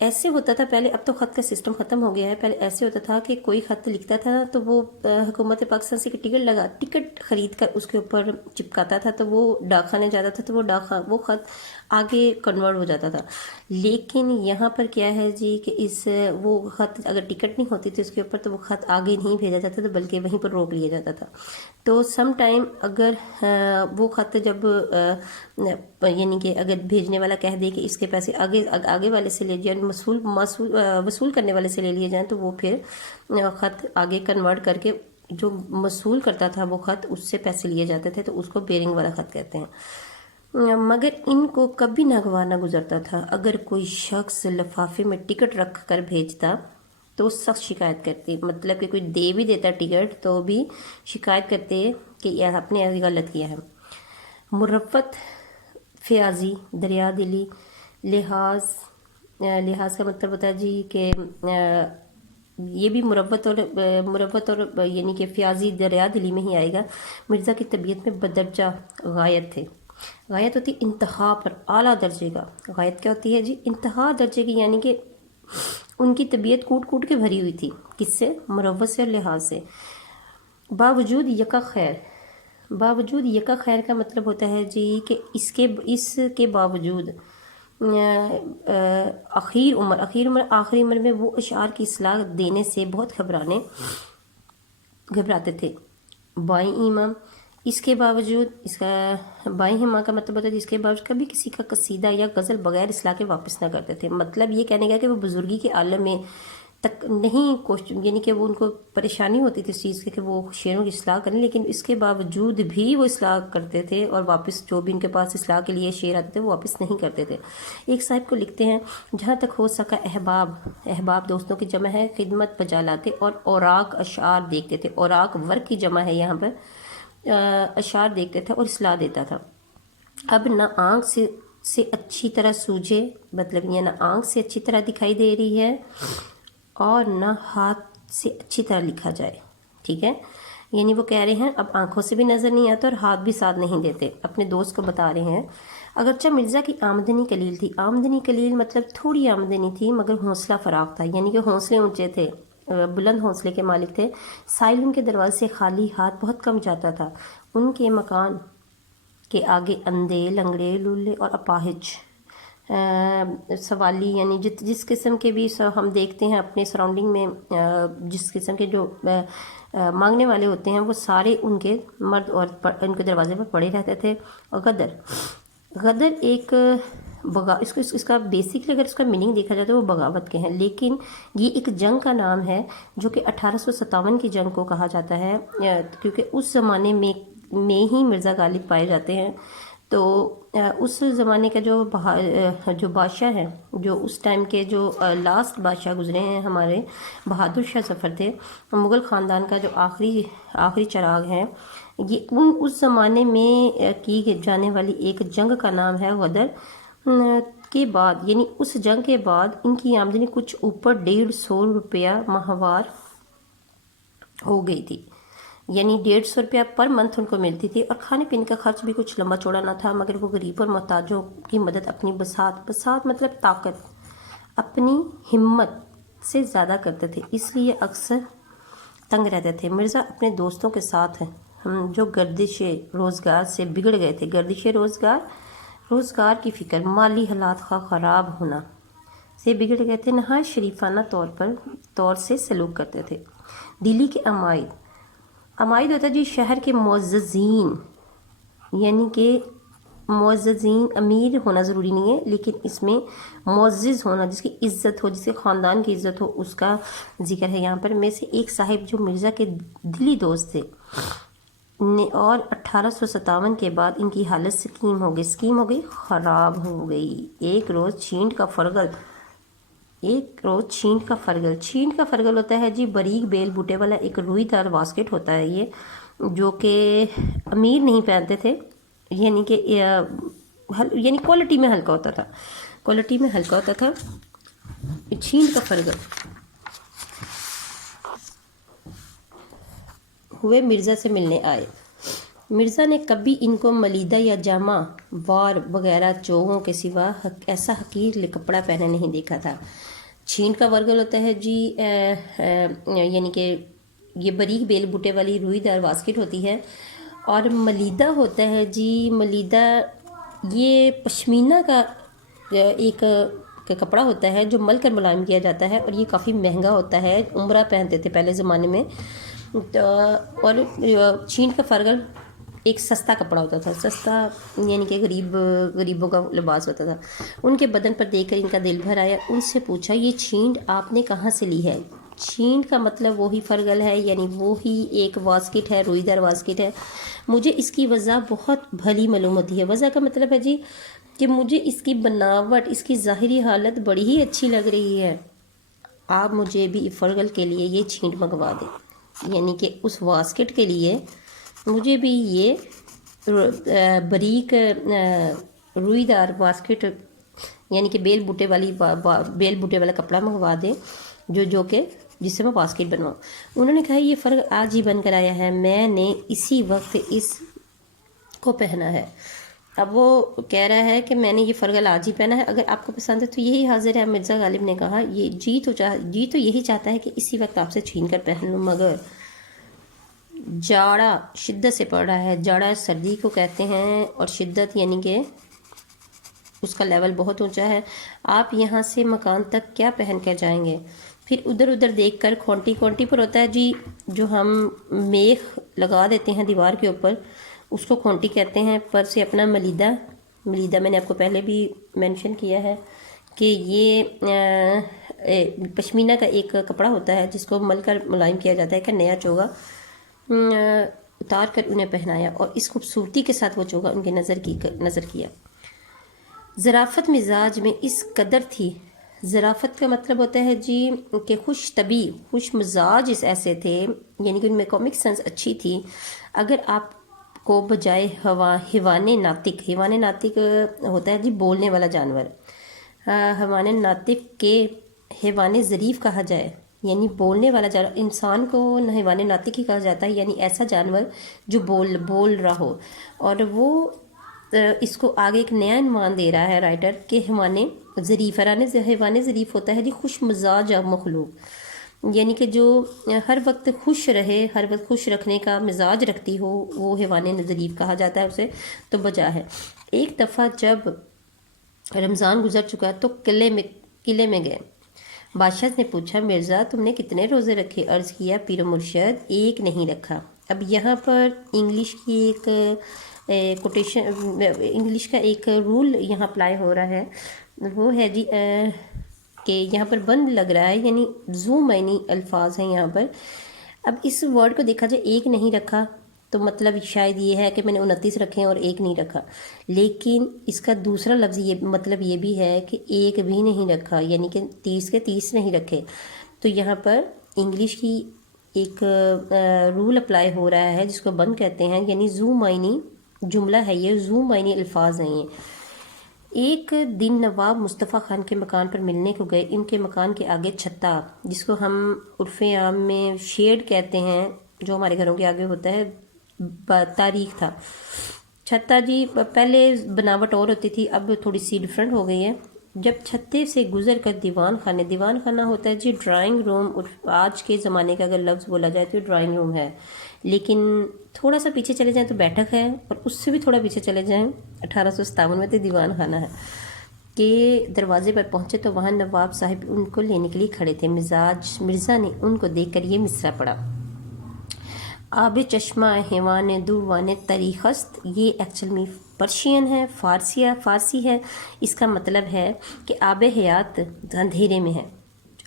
ایسے ہوتا تھا پہلے، اب تو خط کا سسٹم ختم ہو گیا ہے، پہلے ایسے ہوتا تھا کہ کوئی خط لکھتا تھا تو وہ حکومت پاکستان سے ٹکٹ خرید کر اس کے اوپر چپکاتا تھا، تو وہ ڈاک خانے جاتا تھا، تو وہ خط آگے کنورٹ ہو جاتا تھا۔ لیکن یہاں پر کیا ہے جی کہ وہ خط اگر ٹکٹ نہیں ہوتی تھی اس کے اوپر تو وہ خط آگے نہیں بھیجا جاتا تھا بلکہ وہیں پر روک لیا جاتا تھا۔ تو سم ٹائم اگر وہ خط جب یعنی کہ اگر بھیجنے والا کہہ دے کہ اس کے پیسے آگے والے سے لے جائیں، وصول کرنے والے سے لے لیے جائیں، تو وہ پھر خط آگے کنورٹ کر کے جو وصول کرتا تھا وہ خط اس سے پیسے لیے جاتے تھے، تو اس کو بیرنگ والا خط کہتے ہیں۔ مگر ان کو کبھی ناگوار نہ گزرتا تھا اگر کوئی شخص لفافے میں ٹکٹ رکھ کر بھیجتا تو سخت شکایت کرتی، مطلب کہ کوئی دے بھی دیتا ٹکٹ تو بھی شکایت کرتے کہ یہ آپ نے غلط کیا ہے۔ مروت، فیاضی، دریا دلی، لحاظ کا مطلب ہوتا ہے جی کہ یہ بھی مروت اور یعنی کہ فیاضی دریا دلی میں ہی آئے گا۔ مرزا کی طبیعت میں بدرجہ غایت تھے۔ غایت ہوتی انتہا پر، اعلیٰ درجے کا۔ غایت کیا ہوتی ہے جی؟ انتہا درجے کی، یعنی کہ ان کی طبیعت کوٹ کوٹ کے بھری ہوئی تھی۔ کس سے؟ مروت سے اور لحاظ سے۔ باوجود یکا خیر کا مطلب ہوتا ہے جی کہ اس کے باوجود آخری عمر میں وہ اشعار کی اصلاح دینے سے بہت گھبراتے تھے۔ بائیں ایمہ، اس کے باوجود، اس کا بائیں ایمہ کا مطلب ہوتا ہے جس کے باوجود کبھی کسی کا قصیدہ یا غزل بغیر اصلاح کے واپس نہ کرتے تھے۔ مطلب یہ کہنے کا کہ وہ بزرگی کے عالم میں تک نہیں یعنی کہ وہ ان کو پریشانی ہوتی تھی اس چیز کے کہ وہ شعروں کی اصلاح کریں، لیکن اس کے باوجود بھی وہ اصلاح کرتے تھے اور واپس جو بھی ان کے پاس اصلاح کے لیے شعر آتے تھے وہ واپس نہیں کرتے تھے۔ ایک صاحب کو لکھتے ہیں، جہاں تک ہو سکا احباب دوستوں کی جمع ہے، خدمت بجا لاتے اور اوراق اشعار دیکھتے تھے۔ اوراق ورق کی جمع ہے یہاں پر، اشعار دیکھتے تھے اور اصلاح دیتا تھا۔ اب نہ آنکھ سے اچھی طرح سوجھے، مطلب یہ نہ آنکھ سے اچھی طرح دکھائی دے رہی ہے اور نہ ہاتھ سے اچھی طرح لکھا جائے، ٹھیک ہے؟ یعنی وہ کہہ رہے ہیں اب آنکھوں سے بھی نظر نہیں آتا اور ہاتھ بھی ساتھ نہیں دیتے، اپنے دوست کو بتا رہے ہیں۔ اگرچہ مرزا کی آمدنی قلیل تھی، آمدنی قلیل مطلب تھوڑی آمدنی تھی، مگر حوصلہ فراخ تھا، یعنی کہ حوصلے اونچے تھے، بلند حوصلے کے مالک تھے۔ سائل ان کے دروازے سے خالی ہاتھ بہت کم جاتا تھا۔ ان کے مکان کے آگے اندھے، لنگڑے، لولے اور اپاہج سوالی، یعنی جس قسم کے بھی ہم دیکھتے ہیں اپنے سراؤنڈنگ میں، جس قسم کے جو مانگنے والے ہوتے ہیں وہ سارے ان کے مرد اور ان کے دروازے پر پڑے رہتے تھے۔ اور غدر ایک اس کا بیسکلی اگر اس کا میننگ دیکھا جائے تو وہ بغاوت کے ہیں، لیکن یہ ایک جنگ کا نام ہے جو کہ 1857 کی جنگ کو کہا جاتا ہے، کیونکہ اس زمانے میں ہی مرزا غالب پائے جاتے ہیں۔ تو اس زمانے کا جو بادشاہ ہے، جو اس ٹائم کے جو لاسٹ بادشاہ گزرے ہیں ہمارے بہادر شاہ ظفر تھے، مغل خاندان کا جو آخری چراغ ہے، یہ اس زمانے میں کی جانے والی ایک جنگ کا نام ہے غدر۔ کے بعد یعنی اس جنگ کے بعد ان کی آمدنی کچھ اوپر 150 روپیہ ماہوار ہو گئی تھی، یعنی 150 روپیہ پر منتھ ان کو ملتی تھی، اور کھانے پینے کا خرچ بھی کچھ لمبا چوڑا نہ تھا، مگر وہ غریب اور محتاجوں کی مدد اپنی بساط مطلب طاقت، اپنی ہمت سے زیادہ کرتے تھے، اس لیے اکثر تنگ رہتے تھے۔ مرزا اپنے دوستوں کے ساتھ جو گردش روزگار سے بگڑ گئے تھے، گردش روزگار کی فکر، مالی حالات کا خراب ہونا سے بگڑ گئے تھے، نہایت شریفانہ طور سے سلوک کرتے تھے۔ دلی کے عمائد ہوتا ہے جی شہر کے معززین، یعنی کہ معززین امیر ہونا ضروری نہیں ہے، لیکن اس میں معزز ہونا، جس کی عزت ہو، جس کے خاندان کی عزت ہو، اس کا ذکر ہے یہاں پر۔ میں سے ایک صاحب جو مرزا کے دلی دوست تھے اور 1857 کے بعد ان کی حالت سکیم ہو گئی، خراب ہو گئی۔ ایک روز چھینٹ کا فرگل ہوتا ہے جی باریک بیل بوٹے والا ایک روئی دار واسکٹ ہوتا ہے یہ، جو کہ امیر نہیں پہنتے تھے، یعنی کہ کوالٹی میں ہلکا ہوتا تھا۔ چھینٹ کا فرگل ہوئے مرزا سے ملنے آئے۔ مرزا نے کبھی ان کو ملیدہ یا جامہ وار وغیرہ چوغوں کے سوا ایسا حقیر کپڑا پہنے نہیں دیکھا تھا۔ چھینٹ کا ورگل ہوتا ہے جی یعنی کہ یہ باریک بیل بوٹے والی روئی دار واسکٹ ہوتی ہے، اور ملیدہ ہوتا ہے جی، ملیدہ یہ پشمینہ کا ایک کپڑا ہوتا ہے جو مل کر ملائم کیا جاتا ہے، اور یہ کافی مہنگا ہوتا ہے، عمرہ پہنتے تھے پہلے زمانے میں۔ اور چھینٹ کا فرگل ایک سستا کپڑا ہوتا تھا، سستا یعنی کہ غریبوں کا لباس ہوتا تھا۔ ان کے بدن پر دیکھ کر ان کا دل بھر آیا، ان سے پوچھا یہ چھینٹ آپ نے کہاں سے لی ہے؟ چھینٹ کا مطلب وہی فرگل ہے، یعنی وہی ایک واسکٹ ہے، روئی دار واسکٹ ہے۔ مجھے اس کی وضع بہت بھلی معلوم ہوتی ہے۔ وضع کا مطلب ہے جی کہ مجھے اس کی بناوٹ، اس کی ظاہری حالت بڑی ہی اچھی لگ رہی ہے، آپ مجھے بھی فرگل کے لیے یہ چھینٹ منگوا دیں، یعنی کہ اس واسکٹ کے لیے مجھے بھی یہ باریک روئی دار واسکٹ یعنی کہ بیل بوٹے والا کپڑا منگوا دیں، جو کہ جس سے میں واسکٹ بنواؤں۔ انہوں نے کہا یہ فرق آج ہی بن کر آیا ہے، میں نے اسی وقت اس کو پہنا ہے۔ اب وہ کہہ رہا ہے کہ میں نے یہ فرگل آج ہی پہنا ہے، اگر آپ کو پسند ہے تو یہی حاضر ہے۔ مرزا غالب نے کہا یہ جی تو یہی چاہتا ہے کہ اسی وقت آپ سے چھین کر پہن لوں، مگر جاڑا شدت سے پڑ رہا ہے۔ جاڑا سردی کو کہتے ہیں، اور شدت یعنی کہ اس کا لیول بہت اونچا ہے۔ آپ یہاں سے مکان تک کیا پہن کر جائیں گے؟ پھر ادھر ادھر دیکھ کر، کھونٹی پر ہوتا ہے جی جو ہم میخ لگا دیتے ہیں دیوار کے اوپر، اس کو کھونٹی کہتے ہیں۔ پر سے اپنا ملیدہ میں نے آپ کو پہلے بھی مینشن کیا ہے کہ یہ پشمینہ کا ایک کپڑا ہوتا ہے جس کو مل کر ملائم کیا جاتا ہے، کہ نیا چوگا اتار کر انہیں پہنایا، اور اس خوبصورتی کے ساتھ وہ چوگا ان کے نظر کیا۔ ظرافت مزاج میں اس قدر تھی، ظرافت کا مطلب ہوتا ہے جی کہ خوش طبع، خوش مزاج اس ایسے تھے، یعنی کہ ان میں کامک سینس اچھی تھی۔ اگر آپ کو بجائے حیوان ناطق ہوتا ہے جی بولنے والا جانور، حیوان ناطق کے حیوان ظریف کہا جائے، یعنی بولنے والا جانور، انسان کو حیوان ناطق ہی کہا جاتا ہے، یعنی ایسا جانور جو بول رہا ہو۔ اور وہ اس کو آگے ایک نیا عنوان دے رہا ہے رائٹر کہ حیوان ظریف ہوتا ہے جی خوش مزاج مخلوق، یعنی کہ جو ہر وقت خوش رہے، ہر وقت خوش رکھنے کا مزاج رکھتی ہو، وہ حیوان ظریف کہا جاتا ہے اسے۔ تو بجا ہے ایک دفعہ جب رمضان گزر چکا تو قلعے میں گئے۔ بادشاہ نے پوچھا مرزا تم نے کتنے روزے رکھے؟ عرض کیا پیر و مرشد ایک نہیں رکھا۔ اب یہاں پر انگلش کی ایک کوٹیشن، انگلش کا ایک رول یہاں اپلائی ہو رہا ہے، وہ ہے جی کہ یہاں پر بند لگ رہا ہے، یعنی زو معنی الفاظ ہیں یہاں پر۔ اب اس ورڈ کو دیکھا جائے ایک نہیں رکھا تو مطلب شاید یہ ہے کہ میں نے 29 رکھے ہیں اور ایک نہیں رکھا، لیکن اس کا دوسرا لفظ مطلب یہ بھی ہے کہ ایک بھی نہیں رکھا، یعنی کہ 30 کے 30 نہیں رکھے۔ تو یہاں پر انگلش کی ایک رول اپلائی ہو رہا ہے جس کو بند کہتے ہیں، یعنی زو معنی جملہ ہے یہ، زو معنی الفاظ ہیں یہ۔ ایک دن نواب مصطفیٰ خان کے مکان پر ملنے کو گئے۔ ان کے مکان کے آگے چھتا، جس کو ہم عرف عام میں شیڈ کہتے ہیں، جو ہمارے گھروں کے آگے ہوتا ہے، تاریخ تھا۔ چھتا جی پہلے بناوٹ اور ہوتی تھی، اب تھوڑی سی ڈیفرنٹ ہو گئی ہے۔ جب چھتے سے گزر کر دیوان خانہ ہوتا ہے جی ڈرائنگ روم، آج کے زمانے کا اگر لفظ بولا جائے تو ڈرائنگ روم ہے، لیکن تھوڑا سا پیچھے چلے جائیں تو بیٹھک ہے، اور اس سے بھی تھوڑا پیچھے چلے جائیں 1857 میں تو دیوان خانہ ہے۔ کہ دروازے پر پہنچے تو وہاں نواب صاحب ان کو لینے کے لیے کھڑے تھے۔ مرزا نے ان کو دیکھ کر یہ مصرع پڑھا، آب چشمہ حیوان دووان طریقست۔ یہ ایکچول میں پرشین ہے، فارسی ہے۔ اس کا مطلب ہے کہ آب حیات اندھیرے میں ہے،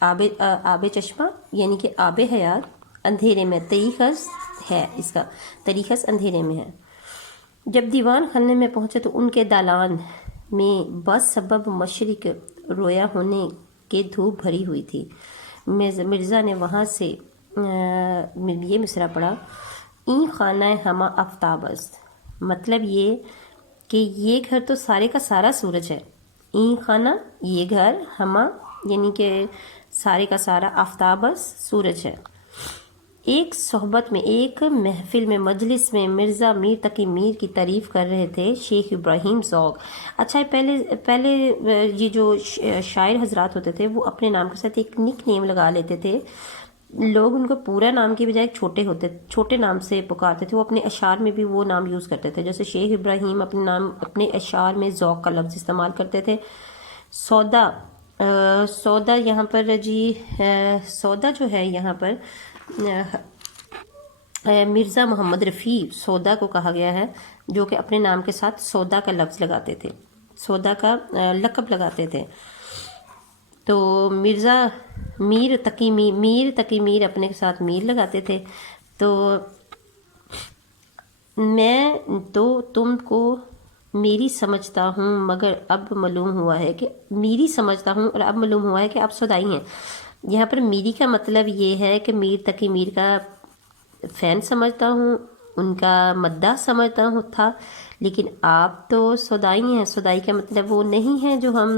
آب چشمہ یعنی کہ آب حیات اندھیرے میں، طریقست ہے اس کا، طریقست اندھیرے میں ہے۔ جب دیوان خانے میں پہنچے تو ان کے دالان میں بس سبب مشرق رویا ہونے کے دھوپ بھری ہوئی تھی۔ مرزا نے وہاں سے یہ مصرع پڑھا، این خانہ ہما آفتاب است۔ مطلب یہ کہ یہ گھر تو سارے کا سارا سورج ہے، این خانہ یہ گھر، ہما یعنی کہ سارے کا سارا، آفتاب است سورج ہے۔ ایک صحبت میں، ایک محفل میں، مجلس میں مرزا میر تقی میر کی تعریف کر رہے تھے شیخ ابراہیم ذوق۔ اچھا، پہلے یہ جو شاعر حضرات ہوتے تھے وہ اپنے نام کے ساتھ ایک نک نیم لگا لیتے تھے، لوگ ان کو پورا نام کی بجائے چھوٹے نام سے پکارتے تھے، وہ اپنے اشعار میں بھی وہ نام یوز کرتے تھے، جیسے شیخ ابراہیم اپنے اشعار میں ذوق کا لفظ استعمال کرتے تھے۔ سودا یہاں پر جی سودا جو ہے یہاں پر مرزا محمد رفیع سودا کو کہا گیا ہے، جو کہ اپنے نام کے ساتھ سودا کا لفظ لگاتے تھے، سودا کا لقب لگاتے تھے۔ تو مرزا میر تقی میر اپنے ساتھ میر لگاتے تھے۔ تو میں تو تم کو میری سمجھتا ہوں، مگر اب معلوم ہوا ہے کہ میری سمجھتا ہوں اور اب معلوم ہوا ہے کہ آپ سودائی ہیں۔ یہاں پر میری کا مطلب یہ ہے کہ میر تقی میر کا فین سمجھتا ہوں، ان کا مداح سمجھتا ہوں تھا، لیکن آپ تو سودائی ہیں۔ سودائی کا مطلب وہ نہیں ہے جو ہم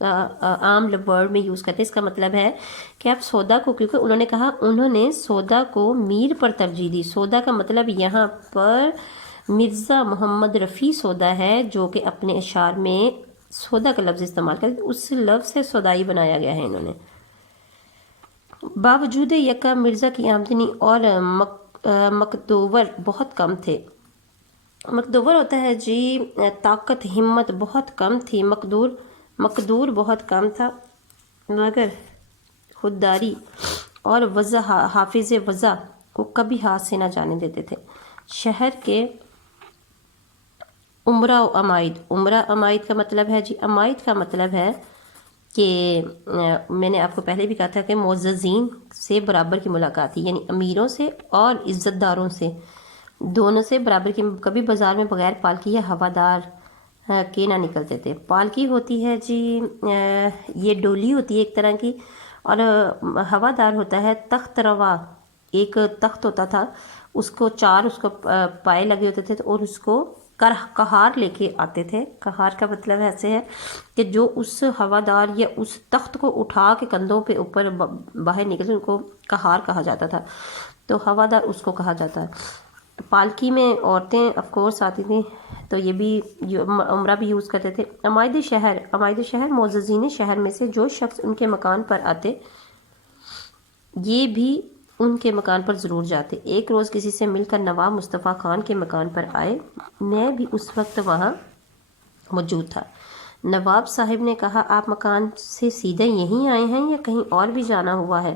عام ورڈ میں یوز کرتے ہیں، اس کا مطلب ہے کہ آپ سودا کو، کیونکہ انہوں نے کہا انہوں نے سودا کو میر پر ترجیح دی۔ سودا کا مطلب یہاں پر مرزا محمد رفیع سودا ہے، جو کہ اپنے اشعار میں سودا کا لفظ استعمال کرتے، اس لفظ سے سودائی بنایا گیا ہے انہوں نے۔ باوجود یکا مرزا کی آمدنی اور مقدور بہت کم تھے۔ مقدور ہوتا ہے جی طاقت، ہمت بہت کم تھی، مقدور بہت کم تھا، مگر خودداری اور حافظ وضع کو کبھی ہاتھ سے نہ جانے دیتے تھے۔ شہر کے عمرہ و عمائد کا مطلب ہے جی، عمائد کا مطلب ہے کہ میں نے آپ کو پہلے بھی کہا تھا کہ معززین سے برابر کی ملاقات تھی، یعنی امیروں سے اور عزت داروں سے، دونوں سے برابر کی۔ کبھی بازار میں بغیر پالکی یا ہوادار کے نہ نکلتے تھے۔ پالکی ہوتی ہے جی یہ ڈولی ہوتی ہے ایک طرح کی، اور ہوادار ہوتا ہے تخت روا، ایک تخت ہوتا تھا، اس کو پائے لگے ہوتے تھے اور اس کو کہار لے کے آتے تھے۔ کہار کا مطلب ایسے ہے کہ جو اس ہوادار یا اس تخت کو اٹھا کے کندھوں پہ اوپر باہر نکلے، ان کو کہار کہا جاتا تھا، تو ہوادار اس کو کہا جاتا ہے۔ پالکی میں عورتیں آف کورس آتی تھیں، تو یہ بھی عمرہ بھی یوز کرتے تھے۔ عمائد شہر معززین شہر میں سے جو شخص ان کے مکان پر آتے، یہ بھی ان کے مکان پر ضرور جاتے۔ ایک روز کسی سے مل کر نواب مصطفیٰ خان کے مکان پر آئے، میں بھی اس وقت وہاں موجود تھا۔ نواب صاحب نے کہا آپ مکان سے سیدھے یہیں آئے ہیں یا کہیں اور بھی جانا ہوا ہے؟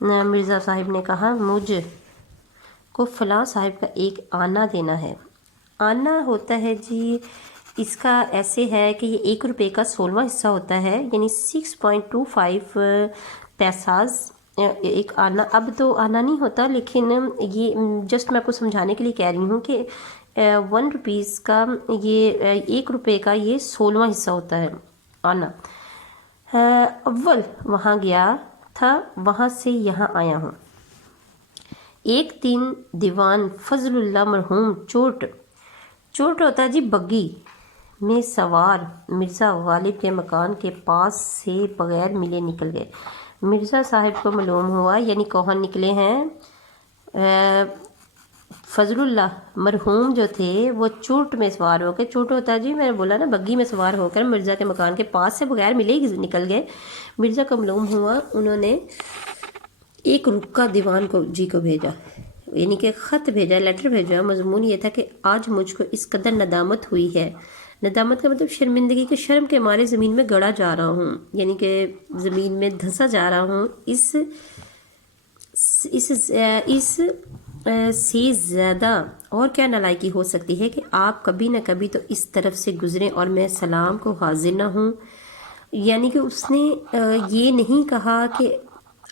مرزا صاحب نے کہا مجھ کو فلاں صاحب کا ایک آنا دینا ہے۔ آنا ہوتا ہے جی، اس کا ایسے ہے کہ یہ 1 روپے کا 16واں حصہ ہوتا ہے، یعنی 6.25 پیساز ایک آنا۔ اب تو آنا نہیں ہوتا، لیکن یہ جسٹ میں آپ کو سمجھانے کے لیے کہہ رہی ہوں کہ 1 روپیز کا یہ 1 روپے کا یہ 16واں حصہ ہوتا ہے آنا۔ اول وہاں گیا تھا، وہاں سے یہاں آیا ہوں۔ ایک دن دیوان فضل اللہ مرحوم چوٹ ہوتا جی بگی میں سوار مرزا غالب کے مکان کے پاس سے بغیر ملے نکل گئے۔ مرزا صاحب کو معلوم ہوا، یعنی کون نکلے ہیں؟ فضل اللہ مرحوم جو تھے وہ چوٹ میں سوار ہو کے، چوٹ ہوتا ہے جی میں نے بولا نا بگی میں سوار ہو کر مرزا کے مکان کے پاس سے بغیر ملے ہی نکل گئے۔ مرزا کو معلوم ہوا، انہوں نے ایک رکا دیوان کو بھیجا، یعنی کہ خط بھیجا، لیٹر بھیجا۔ مضمون یہ تھا کہ آج مجھ کو اس قدر ندامت ہوئی ہے، ندامت کا مطلب شرمندگی کے، شرم کے مارے زمین میں گڑا جا رہا ہوں، یعنی کہ زمین میں دھنسا جا رہا ہوں، اس سے زیادہ اور کیا نالائقی ہو سکتی ہے کہ آپ کبھی نہ کبھی تو اس طرف سے گزریں اور میں سلام کو حاضر نہ ہوں۔ یعنی کہ اس نے یہ نہیں کہا کہ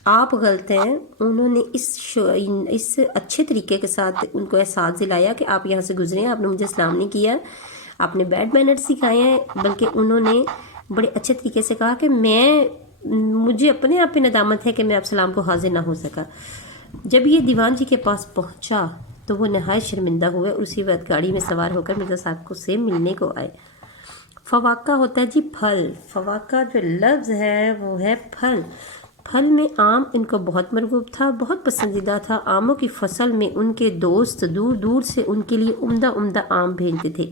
آپ غلط ہیں، انہوں نے اس اچھے طریقے کے ساتھ ان کو احساس دلایا کہ آپ یہاں سے گزریں، آپ نے مجھے سلام نہیں کیا، آپ نے بیڈ مینر سکھائے ہیں، بلکہ انہوں نے بڑے اچھے طریقے سے کہا کہ مجھے اپنے آپ پہ ندامت ہے کہ میں آپ سلام کو حاضر نہ ہو سکا۔ جب یہ دیوان جی کے پاس پہنچا تو وہ نہایت شرمندہ ہوئے اور اسی وقت گاڑی میں سوار ہو کر مرزا صاحب کو سے ملنے کو آئے۔ فواقہ ہوتا ہے جی پھل، فواقہ جو لفظ ہے وہ ہے پھل۔ پھل میں آم ان کو بہت مرغوب تھا، بہت پسندیدہ تھا۔ آموں کی فصل میں ان کے دوست دور دور سے ان کے لیے عمدہ عمدہ آم بھیجتے تھے۔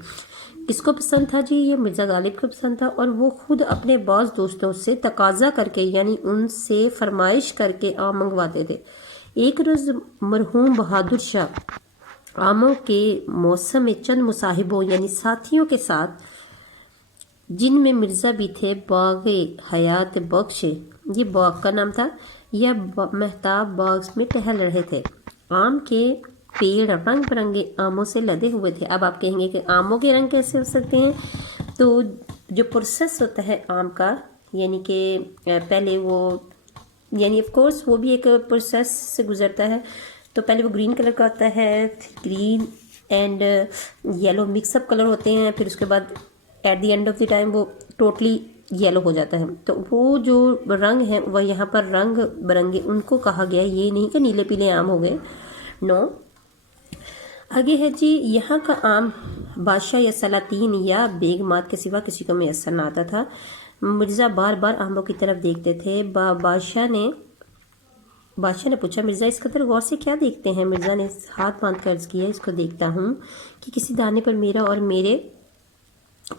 اس کو پسند تھا جی، یہ مرزا غالب کو پسند تھا، اور وہ خود اپنے بعض دوستوں سے تقاضا کر کے یعنی ان سے فرمائش کر کے آم منگواتے تھے۔ ایک روز مرحوم بہادر شاہ آموں کے موسم میں چند مصاحبوں یعنی ساتھیوں کے ساتھ، جن میں مرزا بھی تھے، باغ حیات بخش، یہ باغ کا نام تھا، یا مہتاب باغ میں ٹہل رہے تھے۔ آم کے پیڑ رنگ برنگے آموں سے لدے ہوئے تھے۔ اب آپ کہیں گے کہ آموں کے رنگ کیسے ہو سکتے ہیں؟ تو جو پروسیس ہوتا ہے آم کا، یعنی کہ پہلے وہ یعنی آف کورس وہ بھی ایک پروسیس سے گزرتا ہے، تو پہلے وہ گرین کلر کا ہوتا ہے، green and yellow mix up colour ہوتے ہیں، پھر اس کے بعد at the end of the time وہ ٹوٹلی یلو ہو جاتا ہے۔ تو وہ جو رنگ ہیں وہ یہاں پر رنگ برنگے ان کو کہا گیا، یہ نہیں کہ نیلے پیلے آم ہو گئے، نو۔ آگے ہے جی، یہاں کا آم بادشاہ یا سلاطین یا بیگمات کے سوا کسی کو میسر نہ آتا تھا۔ مرزا بار بار آموں کی طرف دیکھتے تھے۔ بادشاہ نے پوچھا، مرزا اس قدر غور سے کیا دیکھتے ہیں؟ مرزا نے ہاتھ باندھ کر عرض کیا، اس کو دیکھتا ہوں کہ کسی دانے پر میرا اور میرے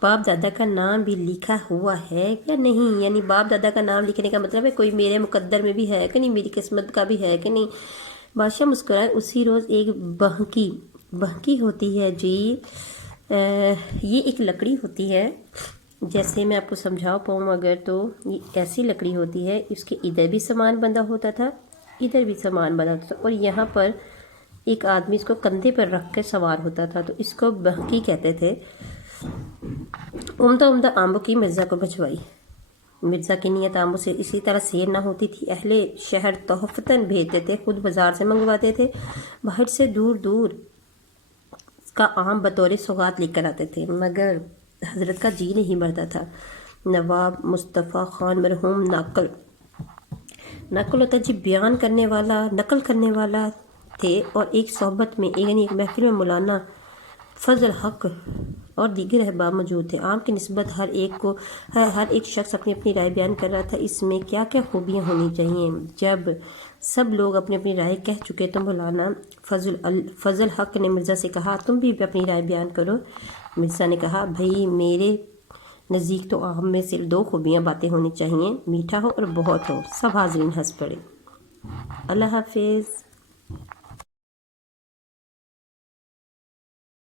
باپ دادا کا نام بھی لکھا ہوا ہے یا نہیں۔ یعنی باپ دادا کا نام لکھنے کا مطلب ہے کوئی میرے مقدر میں بھی ہے کہ نہیں، میری قسمت کا بھی ہے کہ نہیں۔ بادشاہ مسکرائے۔ اسی روز ایک بہنکی ہوتی ہے جی، یہ ایک لکڑی ہوتی ہے، جیسے میں آپ کو سمجھا پاؤں اگر تو یہ ایسی لکڑی ہوتی ہے، اس کے ادھر بھی سامان بندھا ہوتا تھا، ادھر بھی سامان بندھا ہوتا تھا، اور یہاں پر ایک آدمی اس کو کندھے پر رکھ کے سوار ہوتا تھا، تو اس کو بہنکی کہتے تھے۔ عمدہ عمدہ آموں کی مرزا کو بھجوائی۔ مرزا کی نیت آموں سے اسی طرح سیر نہ ہوتی تھی۔ اہل شہر تحفتاً بھیجتے تھے، خود بازار سے منگواتے تھے، باہر سے دور دور کا آم بطور سوغات لے کر آتے تھے، مگر حضرت کا جی نہیں بھرتا تھا۔ نواب مصطفیٰ خان مرحوم نقل ہوتا جی بیان کرنے والا، نقل کرنے والا تھے، اور ایک صحبت میں یعنی ایک محفل میں مولانا فضل حق اور دیگر احباب موجود تھے۔ آم کی نسبت ہر ایک شخص اپنی اپنی رائے بیان کر رہا تھا، اس میں کیا کیا خوبیاں ہونی چاہیے۔ جب سب لوگ اپنی اپنی رائے کہہ چکے تو مولانا فضل حق نے مرزا سے کہا، تم بھی اپنی رائے بیان کرو۔ مرزا نے کہا، بھائی میرے نزدیک تو آم میں صرف 2 خوبیاں باتیں ہونی چاہیے، میٹھا ہو اور بہت ہو۔ سب حاضرین ہنس پڑے۔ اللہ حافظ۔